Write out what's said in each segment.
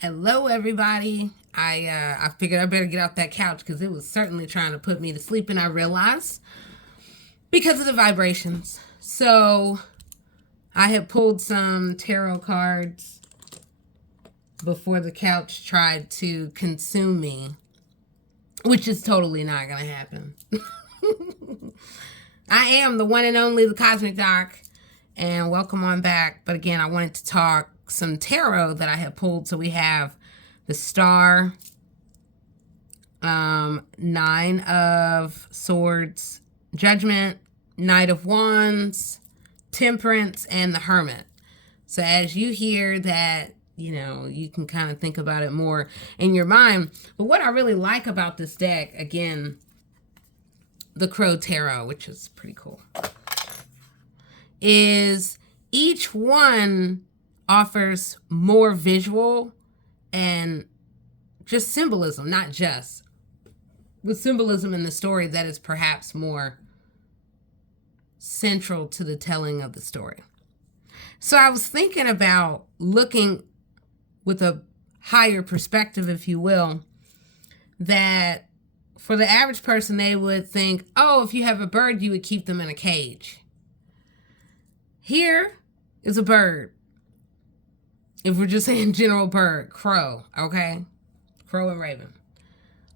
Hello, everybody. I figured I better get off that couch because it was certainly trying to put me to sleep, and I realized because of the vibrations. So I had pulled some tarot cards before the couch tried to consume me, which is totally not going to happen. I am the one and only the Cosmic Doc, and welcome on back. But again, I wanted to talk some tarot that I had pulled. So we have the Star, Nine of Swords, Judgment, Knight of Wands, Temperance, and the Hermit. So as you hear that, you can kind of think about it more in your mind. But what I really like about this deck, again, the Crow Tarot, which is pretty cool, is each one offers more visual and just symbolism, not just, but symbolism in the story that is perhaps more central to the telling of the story. So I was thinking about looking with a higher perspective, if you will, that for the average person, they would think, oh, if you have a bird, you would keep them in a cage. Here is a bird. If we're just saying general bird, crow, okay? Crow and raven.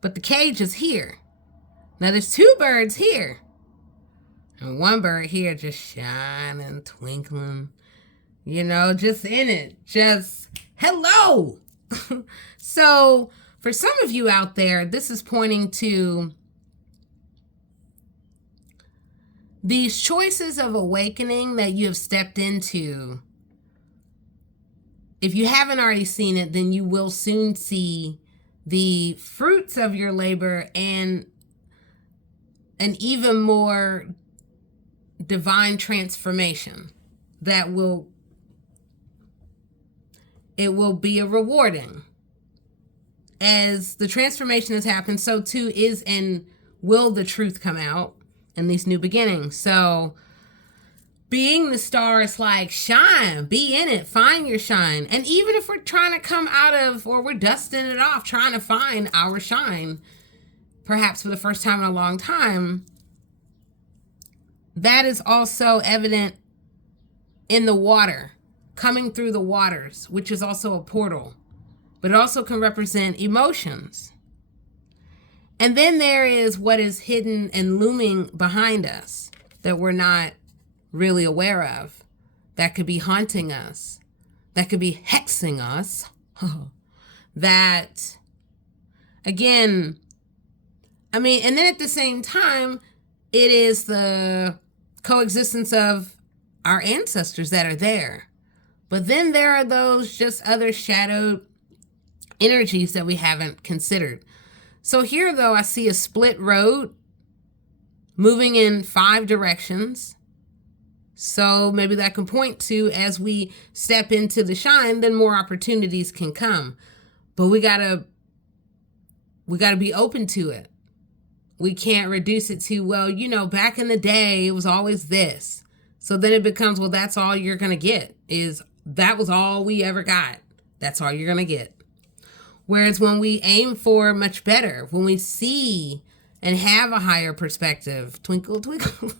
But the cage is here. Now there's two birds here. And one bird here just shining, twinkling, just in it. Just, hello! So, for some of you out there, this is pointing to these choices of awakening that you have stepped into. If you haven't already seen it, then you will soon see the fruits of your labor and an even more divine transformation that will be a rewarding. As the transformation has happened, so too is and will the truth come out in these new beginnings. So being the star is like, shine, be in it, find your shine. And even if we're trying to come out of, or we're dusting it off, trying to find our shine, perhaps for the first time in a long time, that is also evident in the water, coming through the waters, which is also a portal. But it also can represent emotions. And then there is what is hidden and looming behind us that we're not really aware of, that could be haunting us, that could be hexing us, that, again, and then at the same time, it is the coexistence of our ancestors that are there. But then there are those just other shadowed energies that we haven't considered. So here, though, I see a split road moving in 5 directions. So maybe that can point to, as we step into the shine, then more opportunities can come. But we gotta be open to it. We can't reduce it to, well, back in the day, it was always this. So then it becomes, well, that's all you're gonna get, is that was all we ever got. That's all you're gonna get. Whereas when we aim for much better, when we see and have a higher perspective, twinkle, twinkle,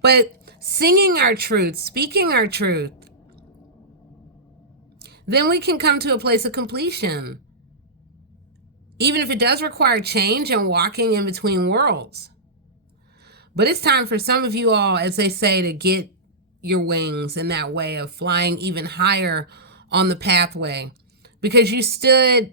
but singing our truth, speaking our truth, then we can come to a place of completion. Even if it does require change and walking in between worlds. But it's time for some of you all, as they say, to get your wings in that way of flying even higher on the pathway. Because you stood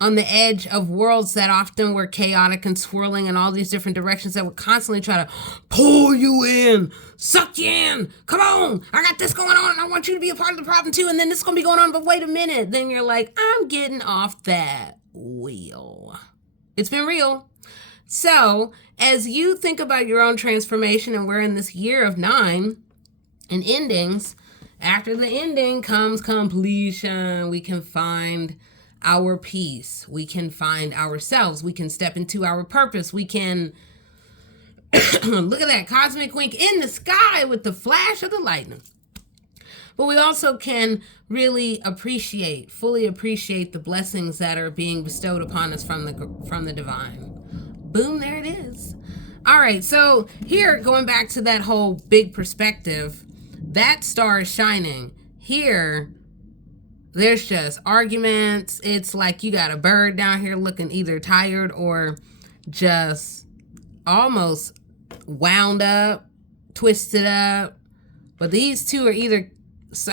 on the edge of worlds that often were chaotic and swirling in all these different directions that would constantly try to pull you in, suck you in. Come on, I got this going on and I want you to be a part of the problem too. And then this is going to be going on, but wait a minute. Then you're like, I'm getting off that wheel. It's been real. So as you think about your own transformation, and we're in this year of 9 and endings, after the ending comes completion. We can find our peace. We can find ourselves. We can step into our purpose. We can look at that cosmic wink in the sky with the flash of the lightning. but we also can really fully appreciate the blessings that are being bestowed upon us from the divine. Boom, there it is. All right, so here, going back to that whole big perspective, that star is shining. Here, there's just arguments. It's like you got a bird down here looking either tired or just almost wound up, twisted up. But these two are either, so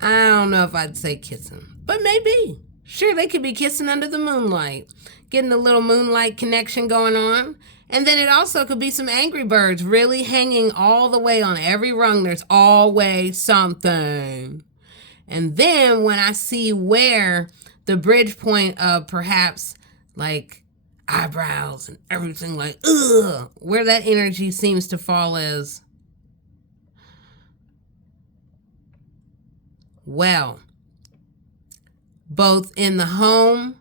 I don't know if I'd say kissing, but maybe. Sure, they could be kissing under the moonlight, getting a little moonlight connection going on. And then it also could be some angry birds really hanging all the way on every rung. There's always something. And then when I see where the bridge point of perhaps like eyebrows and everything, like, ugh, where that energy seems to fall is, well, both in the home,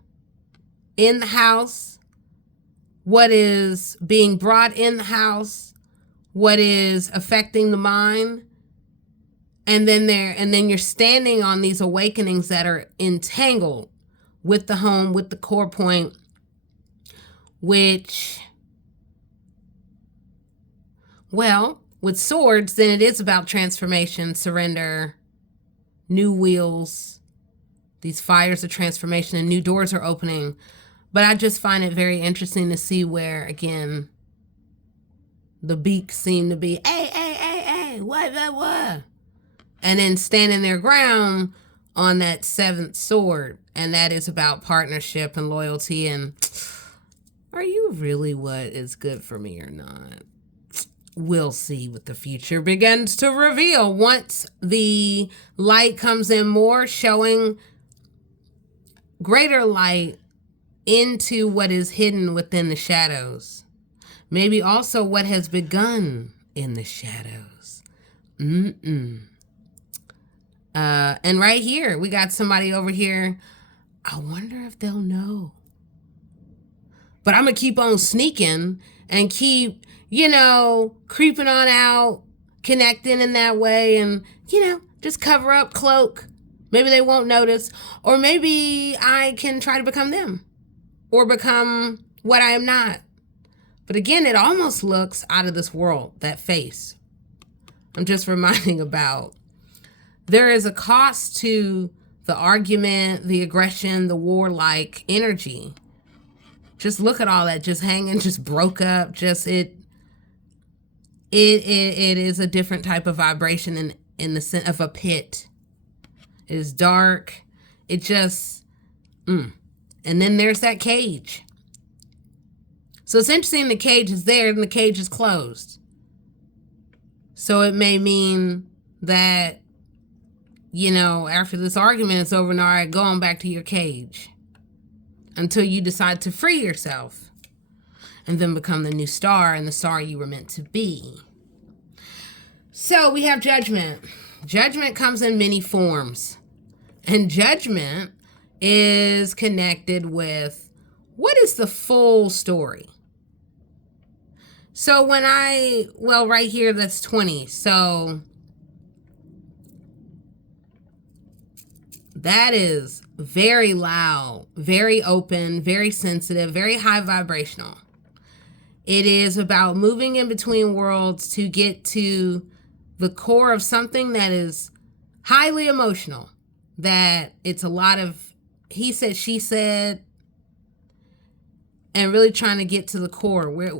in the house, what is being brought in the house, what is affecting the mind, and then you're standing on these awakenings that are entangled with the home, with the core point, which, well, with swords, then it is about transformation, surrender, new wheels, these fires of transformation, and new doors are opening. But I just find it very interesting to see where, again, the beaks seem to be, hey, what? And then standing their ground on that seventh sword. And that is about partnership and loyalty. And are you really what is good for me or not? We'll see what the future begins to reveal. Once the light comes in more, showing greater light into what is hidden within the shadows. Maybe also what has begun in the shadows. And right here, we got somebody over here. I wonder if they'll know. But I'm going to keep on sneaking and keep, creeping on out, connecting in that way, and, just cover up, cloak. Maybe they won't notice. Or maybe I can try to become them or become what I am not. But again, it almost looks out of this world, that face. I'm just reminding about there is a cost to the argument, the aggression, the warlike energy. Just look at all that, just hanging, just broke up, just it is a different type of vibration in the sense of a pit. It is dark. It just, and then there's that cage. So it's interesting the cage is there and the cage is closed. So it may mean that, after this argument is over, now, all right, go on back to your cage until you decide to free yourself and then become the new star and the star you were meant to be. So we have judgment. Judgment comes in many forms. And judgment is connected with what is the full story. So right here, that's 20. So that is very loud, very open, very sensitive, very high vibrational. It is about moving in between worlds to get to the core of something that is highly emotional. That it's a lot of he said, she said, and really trying to get to the core where,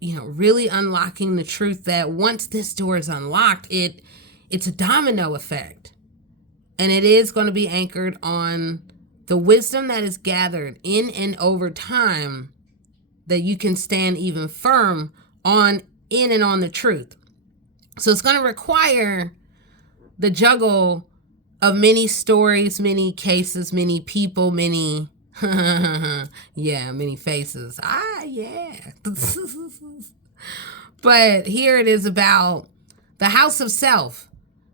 really unlocking the truth that once this door is unlocked, it's a domino effect. And it is going to be anchored on the wisdom that is gathered in and over time that you can stand even firm in and on the truth. So it's going to require the juggle of many stories, many cases, many people, many, many faces. Yeah. But here it is about the house of self.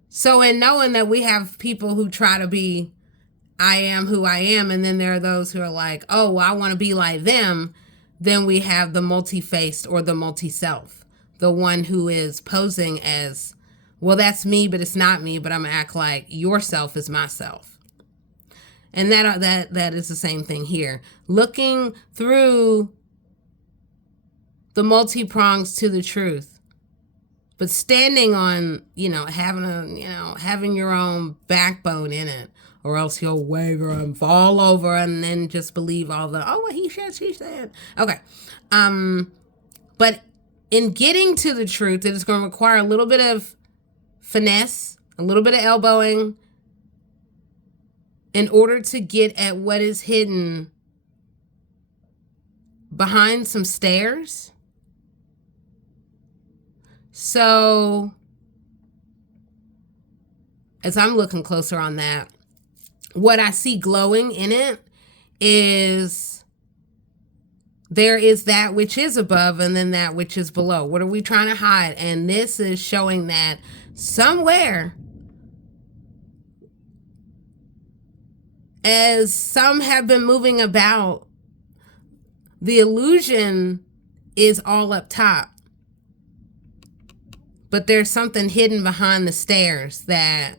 So in knowing that we have people who try to be, I am who I am, and then there are those who are like, oh, well, I want to be like them, then we have the multi-faced or the multi-self, the one who is posing as well, that's me, but it's not me, but I'm going to act like yourself is myself. And that is the same thing here. Looking through the multi-prongs to the truth, but standing on, having your own backbone in it, or else he'll waver and fall over and then just believe all the, oh, well, he said, she said. Okay. But in getting to the truth, it is going to require a little bit of finesse, a little bit of elbowing, in order to get at what is hidden behind some stairs. So, as I'm looking closer on that, what I see glowing in it is there is that which is above and then that which is below. What are we trying to hide? And this is showing that somewhere, as some have been moving about, the illusion is all up top. But there's something hidden behind the stairs that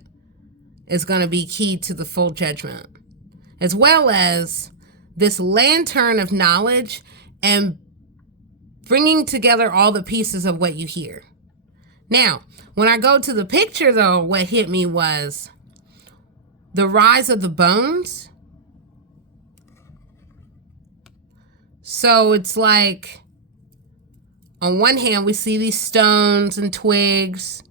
is going to be key to the full judgment, as well as this lantern of knowledge and bringing together all the pieces of what you hear. Now, when I go to the picture, though, what hit me was the rise of the bones. So it's like, on one hand, we see these stones and twigs,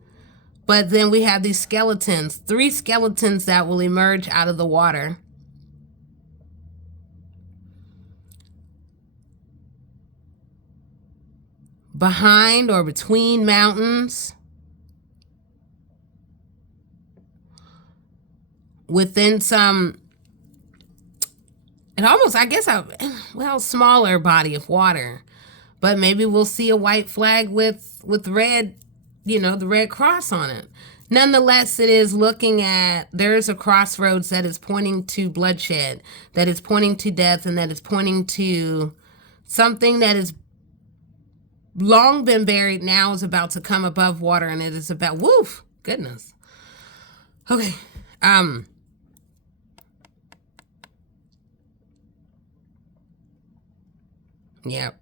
but then we have these skeletons, 3 skeletons that will emerge out of the water. Behind or between mountains. Within some, and almost, I guess, smaller body of water. But maybe we'll see a white flag with red, the red cross on it. Nonetheless, it is looking at, there's a crossroads that is pointing to bloodshed, that is pointing to death, and that is pointing to something that has long been buried, now is about to come above water, and it is about, woof, goodness. Okay, yep.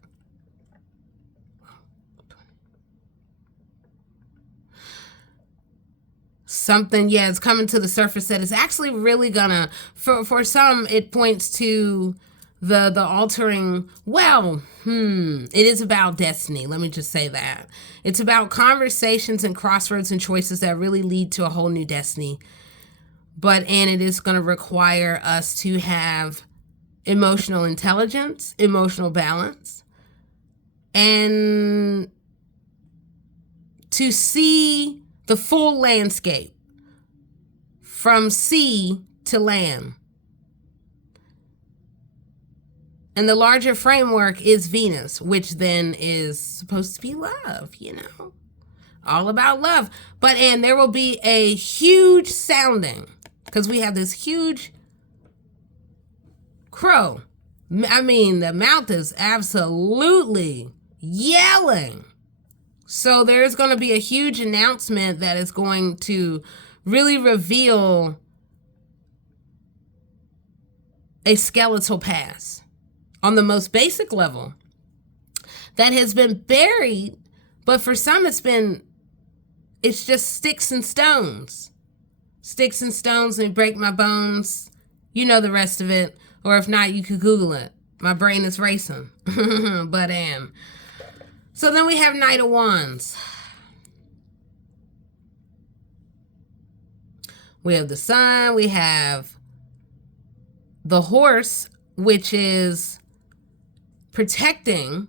Something, it's coming to the surface that is actually really gonna, for some, it points to the altering, it is about destiny. Let me just say that. It's about conversations and crossroads and choices that really lead to a whole new destiny. And it is going to require us to have emotional intelligence, emotional balance, and to see the full landscape from sea to land. And the larger framework is Venus, which then is supposed to be love, all about love. And there will be a huge sounding, because we have this huge crow. I mean, the mouth is absolutely yelling. So there's going to be a huge announcement that is going to really reveal a skeletal past on the most basic level that has been buried, but for some it's just sticks and stones. Sticks and stones, and break my bones. You know the rest of it. Or if not, you could Google it. My brain is racing. So then we have Knight of Wands. We have the Sun. We have the Horse, which is protecting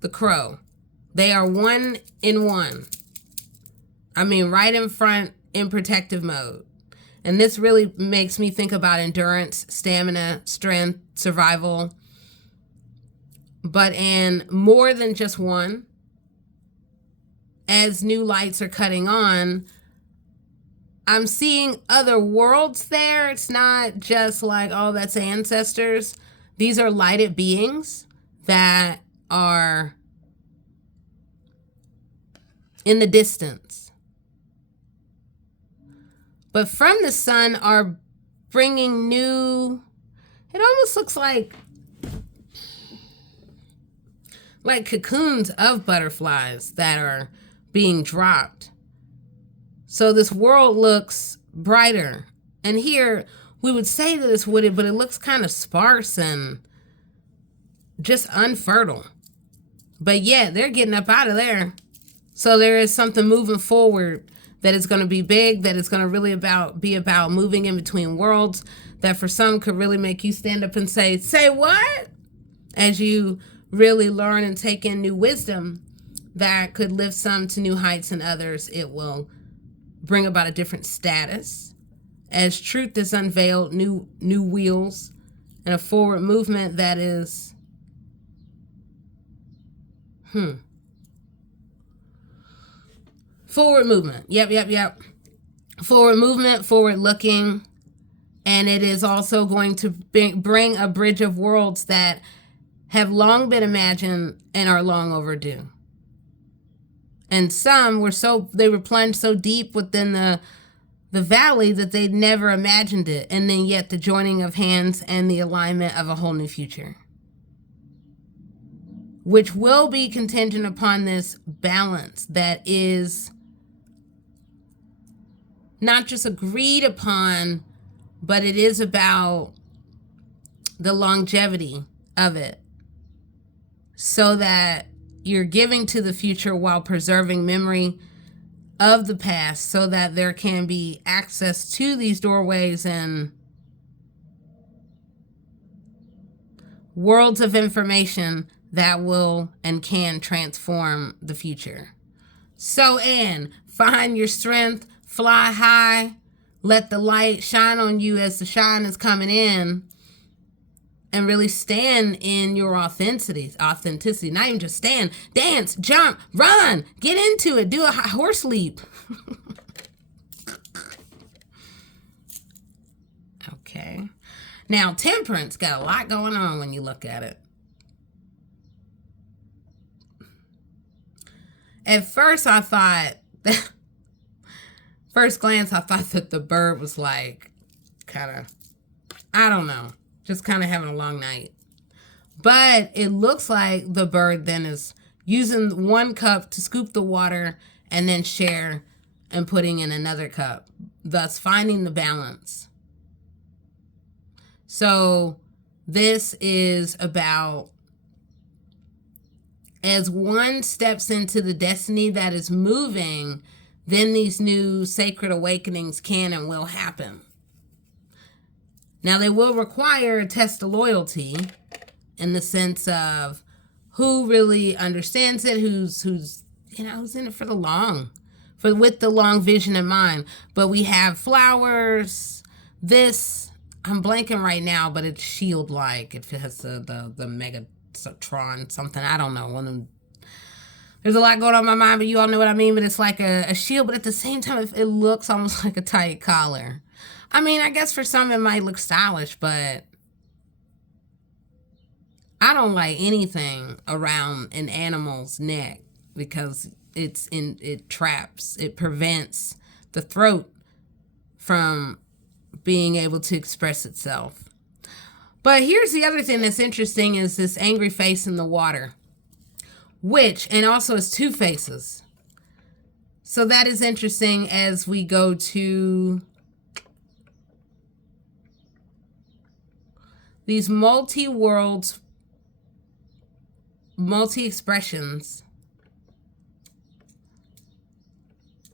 the Crow. They are one in one. I mean, right in front in protective mode. And this really makes me think about endurance, stamina, strength, survival. But in more than just one, as new lights are cutting on, I'm seeing other worlds there. It's not just like, oh, that's ancestors. These are lighted beings that are in the distance. but from the sun are bringing new, it almost looks like cocoons of butterflies that are being dropped. So this world looks brighter. And here we would say that it's wooded, but it looks kind of sparse and just unfertile. But yet they're getting up out of there. So there is something moving forward that is going to be big, that is going to really be about moving in between worlds, that for some could really make you stand up and say what? As you really learn and take in new wisdom that could lift some to new heights, and others it will bring about a different status. As truth is unveiled, new wheels, and a forward movement that is forward movement. Yep. Forward movement, forward looking. And it is also going to bring a bridge of worlds that have long been imagined and are long overdue. And some they were plunged so deep within the valley that they'd never imagined it. And then yet the joining of hands and the alignment of a whole new future, which will be contingent upon this balance that is not just agreed upon, but it is about the longevity of it, so that you're giving to the future while preserving memory of the past, so that there can be access to these doorways and worlds of information that will and can transform the future. So, Anne, find your strength, fly high, let the light shine on you as the shine is coming in, and really stand in your authenticity. Not even just stand, dance, jump, run, get into it, do a horse leap. Okay. Now, temperance got a lot going on when you look at it. At first, I thought, first glance, I thought that the bird was like, kind of, I don't know, just kind of having a long night. But it looks like the bird then is using one cup to scoop the water and then share and putting in another cup, thus finding the balance. So this is about, as one steps into the destiny that is moving, then these new sacred awakenings can and will happen. Now, they will require a test of loyalty in the sense of who really understands it, who's in it for the long, with the long vision in mind. But we have flowers. This, I'm blanking right now, but it's shield-like. It has the Megatron something. I don't know. There's a lot going on in my mind, but you all know what I mean. But it's like a shield, but at the same time, it looks almost like a tight collar. I mean, I guess for some it might look stylish, but I don't like anything around an animal's neck because it traps, it prevents the throat from being able to express itself. But here's the other thing that's interesting is this angry face in the water, and also has two faces. So that is interesting as we go to these multi-worlds, multi-expressions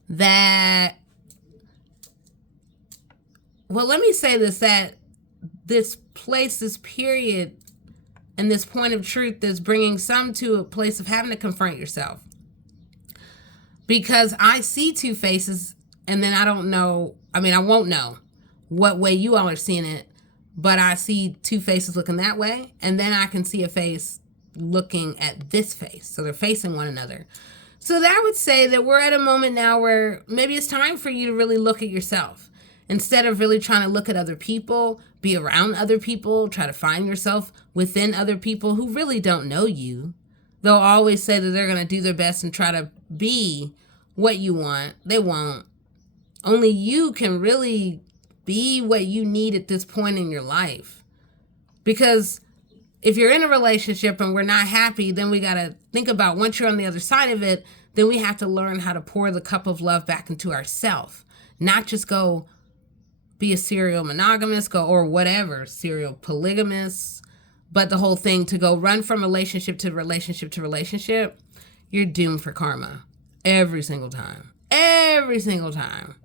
that, well, let me say this, that this place, this period, and this point of truth is bringing some to a place of having to confront yourself. Because I see two faces, and then I won't know what way you all are seeing it, but I see two faces looking that way, and then I can see a face looking at this face. So they're facing one another. So that would say that we're at a moment now where maybe it's time for you to really look at yourself. Instead of really trying to look at other people, be around other people, try to find yourself within other people who really don't know you. They'll always say that they're going to do their best and try to be what you want. They won't. Only you can really be what you need at this point in your life. Because if you're in a relationship and we're not happy, then we got to think about, once you're on the other side of it, then we have to learn how to pour the cup of love back into ourselves. Not just go be a serial monogamous, or whatever, serial polygamous, but the whole thing to go run from relationship to relationship to relationship, you're doomed for karma. Every single time. Every single time.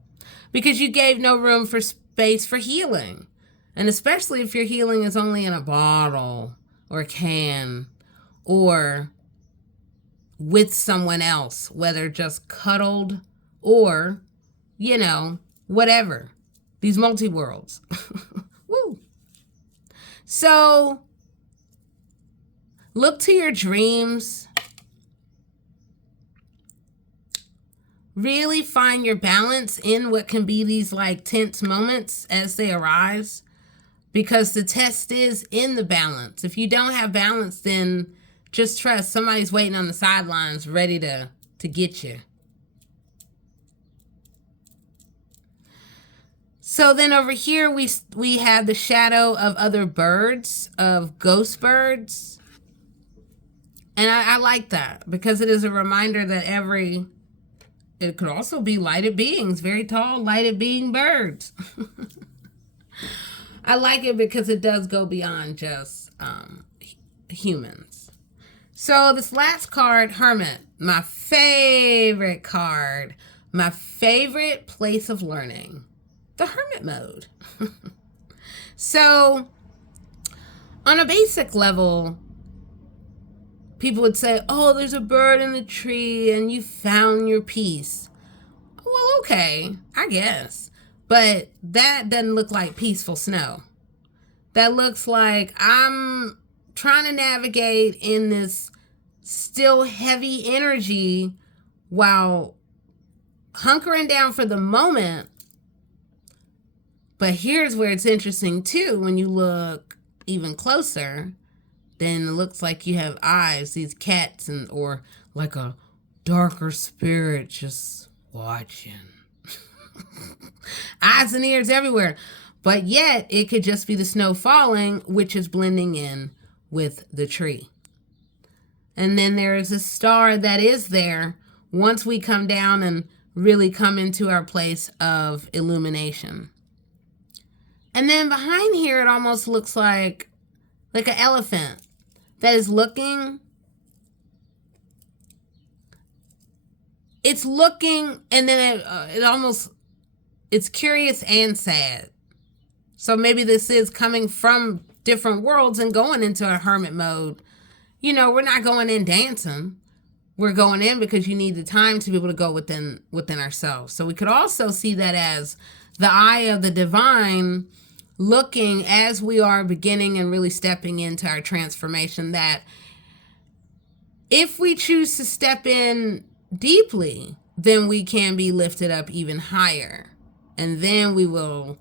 Because you gave no room for space for healing. And especially if your healing is only in a bottle or a can or with someone else, whether just cuddled or, whatever. These multi-worlds. Woo. So, look to your dreams. Really find your balance in what can be these tense moments as they arise. Because the test is in the balance. If you don't have balance, then just trust somebody's waiting on the sidelines ready to get you. So then over here we have the shadow of other birds, of ghost birds. And I like that because it is a reminder that it could also be lighted beings, very tall, lighted being birds. I like it because it does go beyond just humans. So this last card, Hermit, my favorite card, my favorite place of learning. The Hermit mode. So, on a basic level, people would say, oh, there's a bird in the tree and you found your peace. Well, okay, I guess. But that doesn't look like peaceful snow. That looks like I'm trying to navigate in this still heavy energy while hunkering down for the moment. But here's where it's interesting too. When you look even closer, then it looks like you have eyes, these cats, or like a darker spirit just watching. Eyes and ears everywhere. But yet it could just be the snow falling, which is blending in with the tree. And then there is a star that is there once we come down and really come into our place of illumination. And then behind here, it almost looks like an elephant that is looking. It's looking, and then it's curious and sad. So maybe this is coming from different worlds and going into a hermit mode. We're not going in dancing. We're going in because you need the time to be able to go within ourselves. So we could also see that as the eye of the divine looking as we are beginning and really stepping into our transformation, that if we choose to step in deeply, then we can be lifted up even higher. And then we will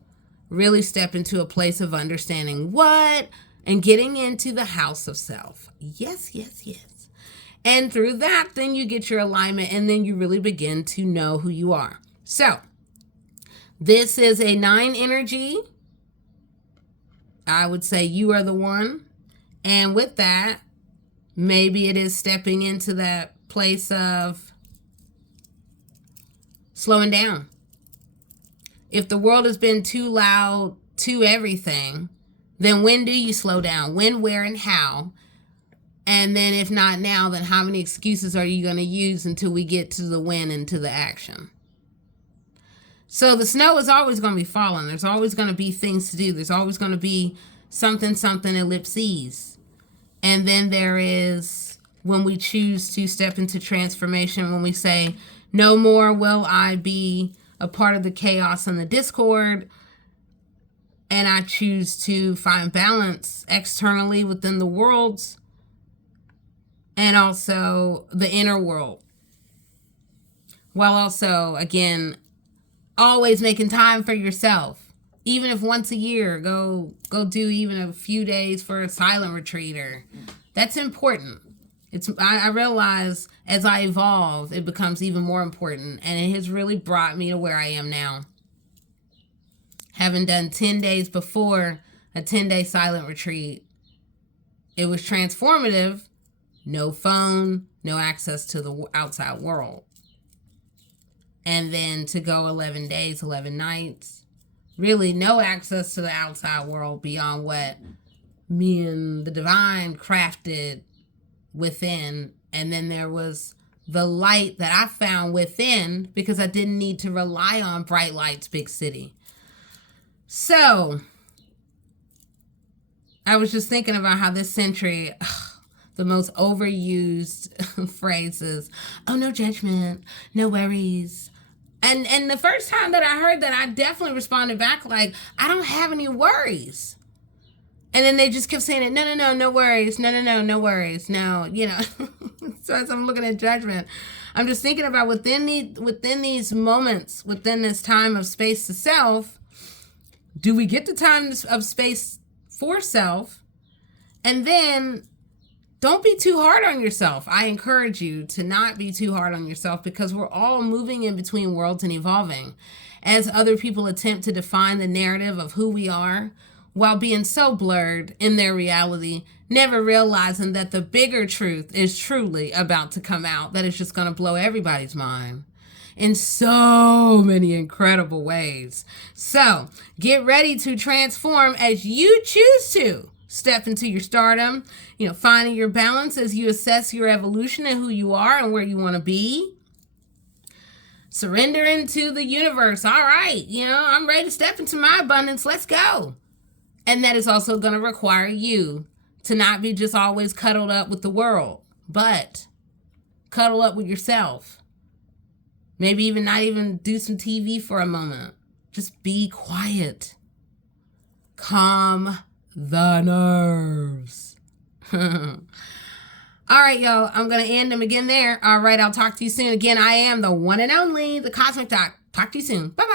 really step into a place of understanding and getting into the house of self. Yes, yes, yes. And through that, then you get your alignment and then you really begin to know who you are. So this is a 9 energy. I would say you are the one. And with that, maybe it is stepping into that place of slowing down. If the world has been too loud to everything, then when do you slow down? When, where, and how? And then if not now, then how many excuses are you going to use until we get to the when and to the action? So the snow is always going to be falling. There's always going to be things to do. There's always going to be something, ellipses. And then there is when we choose to step into transformation, when we say, no more will I be a part of the chaos and the discord. And I choose to find balance externally within the worlds and also the inner world. While also, again, always making time for yourself. Even if once a year, go do even a few days for a silent retreat. That's important. I realize as I evolve, it becomes even more important. And it has really brought me to where I am now. having done 10 days before a 10-day silent retreat, it was transformative. No phone, no access to the outside world. And then to go 11 days, 11 nights, really no access to the outside world beyond what me and the divine crafted within. And then there was the light that I found within, because I didn't need to rely on bright lights, big city. So I was just thinking about how this century, the most overused phrases, oh, no judgment, no worries. And the first time that I heard that, I definitely responded back like, I don't have any worries. And then they just kept saying it, no worries, no worries. No, so as I'm looking at judgment, I'm just thinking about within these moments, within this time of space to self, do we get the time of space for self? And then don't be too hard on yourself. I encourage you to not be too hard on yourself, because we're all moving in between worlds and evolving as other people attempt to define the narrative of who we are, while being so blurred in their reality, never realizing that the bigger truth is truly about to come out, that is just going to blow everybody's mind in so many incredible ways. So get ready to transform as you choose to. Step into your stardom, finding your balance as you assess your evolution and who you are and where you want to be. Surrender into the universe. All right, I'm ready to step into my abundance. Let's go. And that is also going to require you to not be just always cuddled up with the world, but cuddle up with yourself. Maybe even not even do some TV for a moment. Just be quiet. Calm the nerves. All right, y'all. I'm going to end them again there. All right, I'll talk to you soon. Again, I am the one and only, the Cosmic Doc. Talk to you soon. Bye-bye.